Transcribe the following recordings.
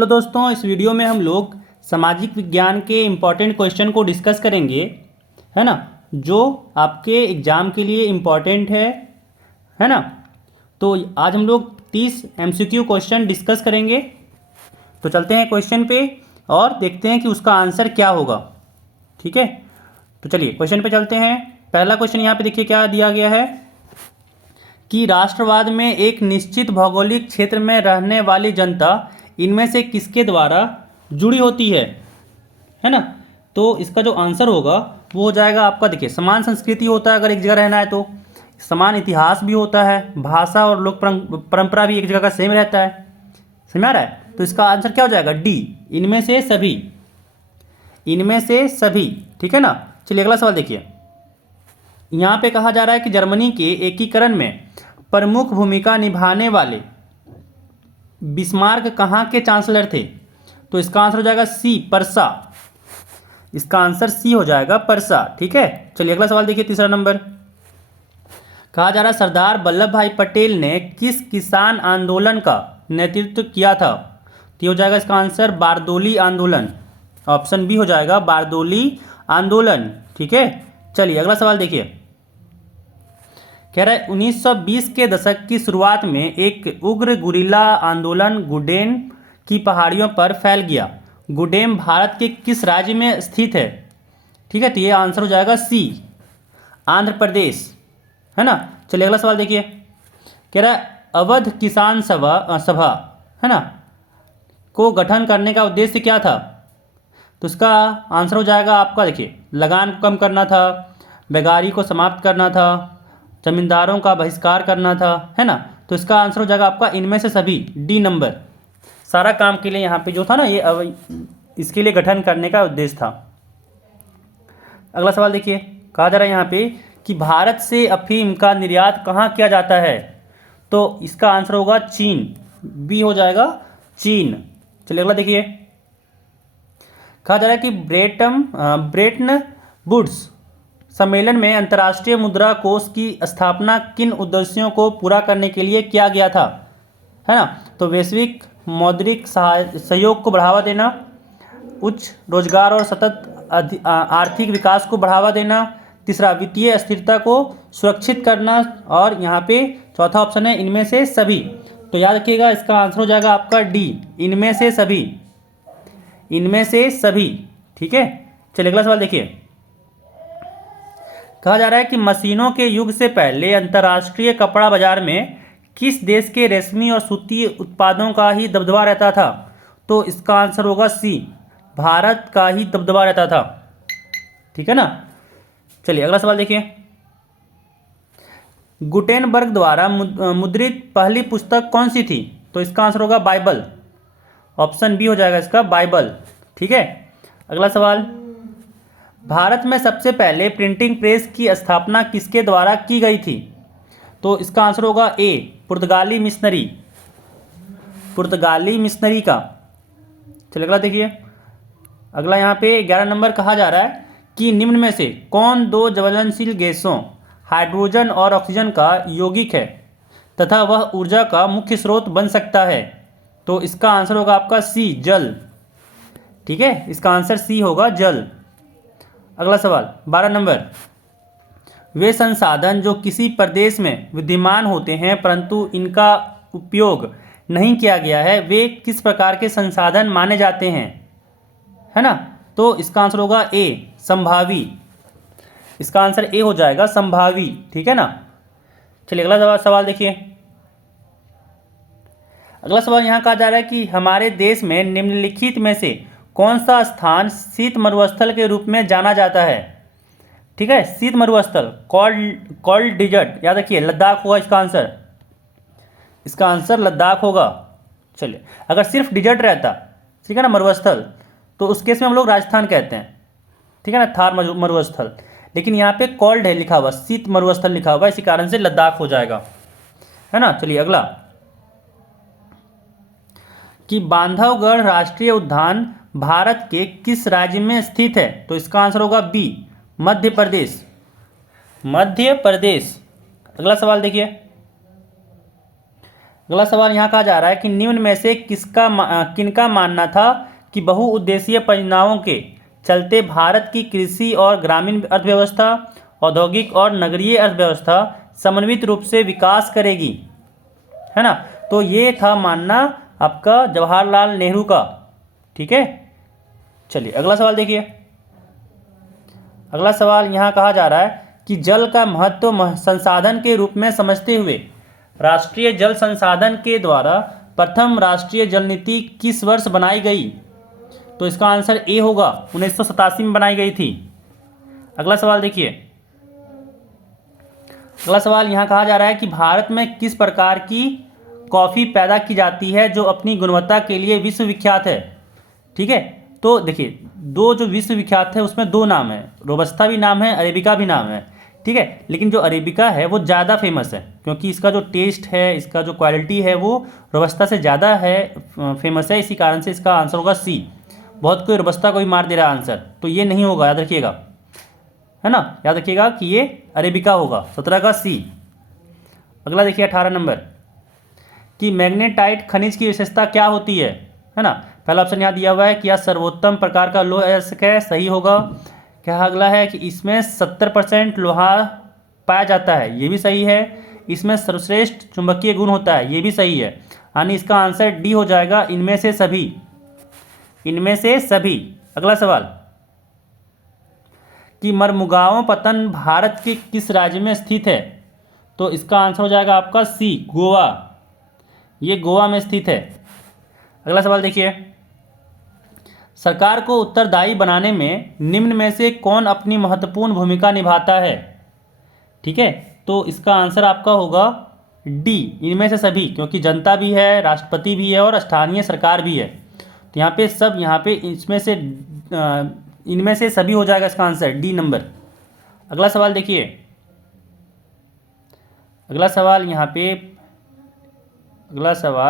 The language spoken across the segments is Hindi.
हेलो दोस्तों, इस वीडियो में हम लोग सामाजिक विज्ञान के इम्पॉर्टेंट क्वेश्चन को डिस्कस करेंगे, है ना। जो आपके एग्ज़ाम के लिए इम्पॉर्टेंट है ना। तो आज हम लोग 30 एमसीक्यू क्वेश्चन डिस्कस करेंगे। तो चलते हैं क्वेश्चन पे और देखते हैं कि उसका आंसर क्या होगा। ठीक है, तो चलिए क्वेश्चन पे चलते हैं। पहला क्वेश्चन यहाँ पे देखिए क्या दिया गया है कि राष्ट्रवाद में एक निश्चित भौगोलिक क्षेत्र में रहने वाली जनता इनमें से किसके द्वारा जुड़ी होती है ना। तो इसका जो आंसर होगा वो हो जाएगा आपका, देखिए समान संस्कृति होता है अगर एक जगह रहना है तो, समान इतिहास भी होता है, भाषा और लोक परंपरा भी एक जगह का सेम रहता है। समझ आ रहा है? तो इसका आंसर क्या हो जाएगा, डी, इनमें से सभी, इनमें से सभी। ठीक है ना। चलिए अगला सवाल देखिए। यहाँ पे कहा जा रहा है कि जर्मनी के एकीकरण में प्रमुख भूमिका निभाने वाले बिस्मार्क कहाँ के चांसलर थे। तो इसका आंसर हो जाएगा सी, परसा। इसका आंसर सी हो जाएगा, परसा। ठीक है। चलिए अगला सवाल देखिए, तीसरा नंबर। कहा जा रहा है सरदार वल्लभ भाई पटेल ने किस किसान आंदोलन का नेतृत्व किया था। तो ये हो जाएगा इसका आंसर बारदोली आंदोलन। ऑप्शन बी हो जाएगा बारदोली आंदोलन। ठीक है। चलिए अगला सवाल देखिए। कह रहा है 1920 के दशक की शुरुआत में एक उग्र गुरिल्ला आंदोलन गुडेन की पहाड़ियों पर फैल गया। गुडेम भारत के किस राज्य में स्थित है। ठीक है, तो ये आंसर हो जाएगा सी, आंध्र प्रदेश, है ना। चलिए अगला सवाल देखिए। कह रहा है अवध किसान सभा है ना को गठन करने का उद्देश्य क्या था। तो इसका आंसर हो जाएगा आपका, देखिए लगान को कम करना था, बेगारी को समाप्त करना था, जमींदारों का बहिष्कार करना था, है ना। तो इसका आंसर हो जाएगा आपका इनमें से सभी, डी नंबर। सारा काम के लिए यहाँ पे जो था ना ये इसके लिए गठन करने का उद्देश्य था। अगला सवाल देखिए। कहा जा रहा है यहाँ पे कि भारत से अफीम का निर्यात कहाँ किया जाता है। तो इसका आंसर होगा चीन, बी हो जाएगा चीन। चलिए अगला देखिए। कहा जा रहा है कि ब्रेटन वुड्स सम्मेलन में अंतर्राष्ट्रीय मुद्रा कोष की स्थापना किन उद्देश्यों को पूरा करने के लिए किया गया था, है ना। तो वैश्विक मौद्रिक सहयोग को बढ़ावा देना, उच्च रोजगार और सतत आर्थिक विकास को बढ़ावा देना, तीसरा वित्तीय स्थिरता को सुरक्षित करना, और यहाँ पे चौथा ऑप्शन है इनमें से सभी। तो याद रखिएगा इसका आंसर हो जाएगा आपका डी, इनमें से सभी, इनमें से सभी। ठीक है। चलिए अगला सवाल देखिए। कहा जा रहा है कि मशीनों के युग से पहले अंतर्राष्ट्रीय कपड़ा बाजार में किस देश के रेशमी और सूती उत्पादों का ही दबदबा रहता था। तो इसका आंसर होगा सी, भारत का ही दबदबा रहता था। ठीक है ना। चलिए अगला सवाल देखिए। गुटेनबर्ग द्वारा मुद्रित पहली पुस्तक कौन सी थी। तो इसका आंसर होगा बाइबल। ऑप्शन बी हो जाएगा इसका, बाइबल। ठीक है। अगला सवाल। भारत में सबसे पहले प्रिंटिंग प्रेस की स्थापना किसके द्वारा की गई थी। तो इसका आंसर होगा ए, पुर्तगाली मिशनरी, पुर्तगाली मिशनरी का। चलिए अगला देखिए। अगला यहाँ पे 11 नंबर। कहा जा रहा है कि निम्न में से कौन दो ज्वलनशील गैसों हाइड्रोजन और ऑक्सीजन का यौगिक है तथा वह ऊर्जा का मुख्य स्रोत बन सकता है। तो इसका आंसर होगा आपका सी, जल। ठीक है, इसका आंसर सी होगा, जल। अगला सवाल 12 नंबर। वे संसाधन जो किसी प्रदेश में विद्यमान होते हैं परंतु इनका उपयोग नहीं किया गया है, वे किस प्रकार के संसाधन माने जाते हैं, है ना। तो इसका आंसर होगा ए, संभावी। इसका आंसर ए हो जाएगा, संभावी। ठीक है ना। चलिए अगला सवाल देखिए। अगला सवाल यहाँ कहा जा रहा है कि हमारे देश में निम्नलिखित में से कौन सा स्थान शीत मरुस्थल के रूप में जाना जाता है। ठीक है, शीत मरुस्थल, कोल्ड डिजर्ट। याद रखिए लद्दाख होगा इसका आंसर, इसका आंसर लद्दाख होगा। चलिए अगर सिर्फ डिजर्ट रहता, ठीक है ना, मरुस्थल, तो उस केस में हम लोग राजस्थान कहते हैं, ठीक है ना, थार मरुस्थल। लेकिन यहाँ पे कोल्ड है लिखा हुआ, शीत मरुस्थल लिखा हुआ, इसी कारण से लद्दाख हो जाएगा, है ना। चलिए अगला कि बांधवगढ़ राष्ट्रीय उद्यान भारत के किस राज्य में स्थित है। तो इसका आंसर होगा बी, मध्य प्रदेश, मध्य प्रदेश। अगला सवाल देखिए। अगला सवाल यहाँ कहा जा रहा है कि निम्न में से किनका मानना था कि बहुउद्देशीय परियोजनाओं के चलते भारत की कृषि और ग्रामीण अर्थव्यवस्था, औद्योगिक और नगरीय अर्थव्यवस्था समन्वित रूप से विकास करेगी, है ना। तो ये था मानना आपका जवाहरलाल नेहरू का। ठीक है, चलिए अगला सवाल देखिए। अगला सवाल यहाँ कहा जा रहा है कि जल का महत्व संसाधन के रूप में समझते हुए राष्ट्रीय जल संसाधन के द्वारा प्रथम राष्ट्रीय जल नीति किस वर्ष बनाई गई? तो इसका आंसर ए होगा, 1987 में बनाई गई थी। अगला सवाल देखिए। अगला सवाल यहाँ कहा जा रहा है कि भारत में किस प्रकार की कॉफ़ी पैदा की जाती है जो अपनी गुणवत्ता के लिए विश्वविख्यात है? ठीक है, तो देखिए दो जो विश्वविख्यात है उसमें दो नाम है, रोबस्ता भी नाम है, अरेबिका भी नाम है। ठीक है, लेकिन जो अरेबिका है वो ज़्यादा फेमस है क्योंकि इसका जो टेस्ट है, इसका जो क्वालिटी है वो रोबस्ता से ज़्यादा है, फेमस है। इसी कारण से इसका आंसर होगा सी। बहुत कोई रोबस्ता को भी मार दे रहा है आंसर, तो ये नहीं होगा, याद रखिएगा, है ना, याद रखिएगा कि ये अरेबिका होगा, 17 का सी। अगला देखिए 18 नंबर कि मैग्नेटाइट खनिज की विशेषता क्या होती है ना। पहला ऑप्शन यहाँ दिया हुआ है कि यह सर्वोत्तम प्रकार का लोह अयस्क है, सही होगा। क्या अगला है कि इसमें 70% लोहा पाया जाता है, ये भी सही है। इसमें सर्वश्रेष्ठ चुंबकीय गुण होता है, ये भी सही है। यानी इसका आंसर डी हो जाएगा, इनमें से सभी, इनमें से सभी। अगला सवाल कि मर्मुगाओं पत्तन भारत के किस राज्य में स्थित है? तो इसका आंसर हो जाएगा आपका सी, गोवा। ये गोवा में स्थित है। अगला सवाल देखिए। सरकार को उत्तरदायी बनाने में निम्न में से कौन अपनी महत्वपूर्ण भूमिका निभाता है? ठीक है, तो इसका आंसर आपका होगा डी, इनमें से सभी, क्योंकि जनता भी है, राष्ट्रपति भी है और स्थानीय सरकार भी है। तो यहाँ पे सब, यहाँ पे इसमें से इनमें से सभी हो जाएगा इसका आंसर, डी नंबर। अगला सवाल देखिए। अगला सवाल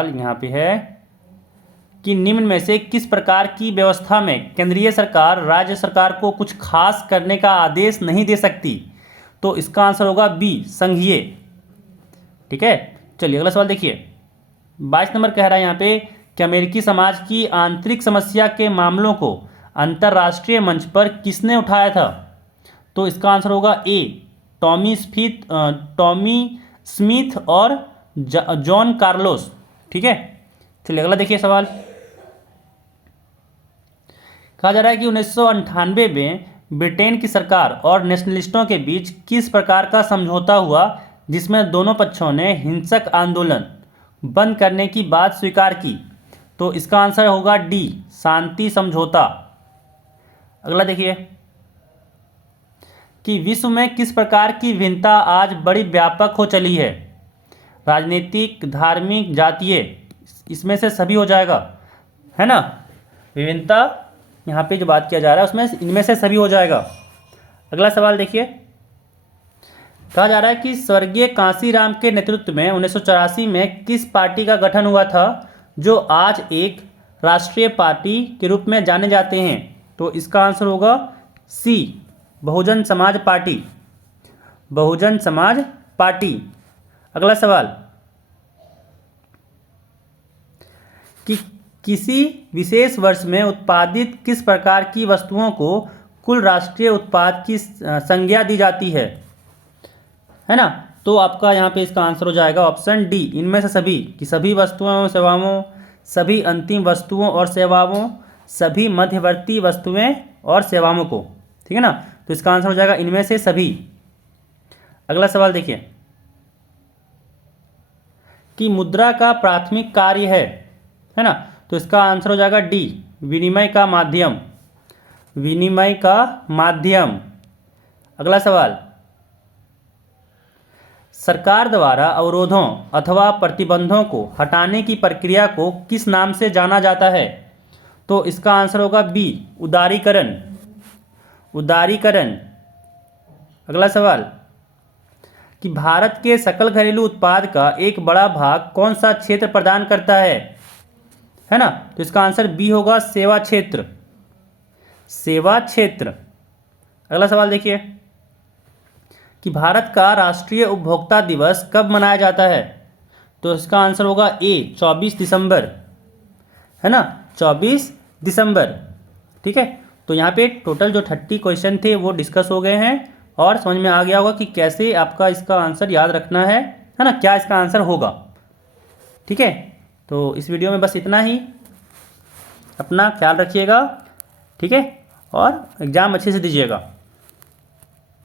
यहाँ पे है कि निम्न में से किस प्रकार की व्यवस्था में केंद्रीय सरकार राज्य सरकार को कुछ खास करने का आदेश नहीं दे सकती? तो इसका आंसर होगा बी, संघीय। ठीक है, चलिए अगला सवाल देखिए। 22 नंबर कह रहा है यहाँ पे कि अमेरिकी समाज की आंतरिक समस्या के मामलों को अंतर्राष्ट्रीय मंच पर किसने उठाया था? तो इसका आंसर होगा ए, टॉमी स्मिथ और जॉन कार्लोस। ठीक है, चलिए अगला देखिए सवाल। कहा जा रहा है कि 1998 में ब्रिटेन की सरकार और नेशनलिस्टों के बीच किस प्रकार का समझौता हुआ जिसमें दोनों पक्षों ने हिंसक आंदोलन बंद करने की बात स्वीकार की? तो इसका आंसर होगा डी, शांति समझौता। अगला देखिए कि विश्व में किस प्रकार की विभिन्नता आज बड़ी व्यापक हो चली है? राजनीतिक, धार्मिक, जातीय, इसमें से सभी हो जाएगा, है ना। विभिन्नता यहाँ पे जो बात किया जा रहा है उसमें इनमें से सभी हो जाएगा। अगला सवाल देखिए। कहा जा रहा है कि स्वर्गीय कांशीराम के नेतृत्व में 1984 में किस पार्टी का गठन हुआ था जो आज एक राष्ट्रीय पार्टी के रूप में जाने जाते हैं? तो इसका आंसर होगा सी, बहुजन समाज पार्टी, बहुजन समाज पार्टी। अगला सवाल कि किसी विशेष वर्ष में उत्पादित किस प्रकार की वस्तुओं को कुल राष्ट्रीय उत्पाद की संज्ञा दी जाती है ना। तो आपका यहाँ पे इसका आंसर हो जाएगा ऑप्शन डी, इनमें से सभी, कि सभी वस्तुओं सेवाओं, सभी अंतिम वस्तुओं और सेवाओं, सभी मध्यवर्ती वस्तुएं और सेवाओं को। ठीक है ना, तो इसका आंसर हो जाएगा इनमें से सभी। अगला सवाल देखिए कि मुद्रा का प्राथमिक कार्य है ना। तो इसका आंसर हो जाएगा डी, विनिमय का माध्यम, विनिमय का माध्यम। अगला सवाल, सरकार द्वारा अवरोधों अथवा प्रतिबंधों को हटाने की प्रक्रिया को किस नाम से जाना जाता है? तो इसका आंसर होगा बी, उदारीकरण, उदारीकरण। अगला सवाल कि भारत के सकल घरेलू उत्पाद का एक बड़ा भाग कौन सा क्षेत्र प्रदान करता है ना। तो इसका आंसर बी होगा, सेवा क्षेत्र, सेवा क्षेत्र। अगला सवाल देखिए कि भारत का राष्ट्रीय उपभोक्ता दिवस कब मनाया जाता है? तो इसका आंसर होगा ए 24 दिसंबर, है ना, 24 दिसंबर। ठीक है, तो यहाँ पे टोटल जो 30 क्वेश्चन थे वो डिस्कस हो गए हैं और समझ में आ गया होगा कि कैसे आपका इसका आंसर याद रखना है ना, क्या इसका आंसर होगा। ठीक है, तो इस वीडियो में बस इतना ही। अपना ख्याल रखिएगा, ठीक है, और एग्ज़ाम अच्छे से दीजिएगा।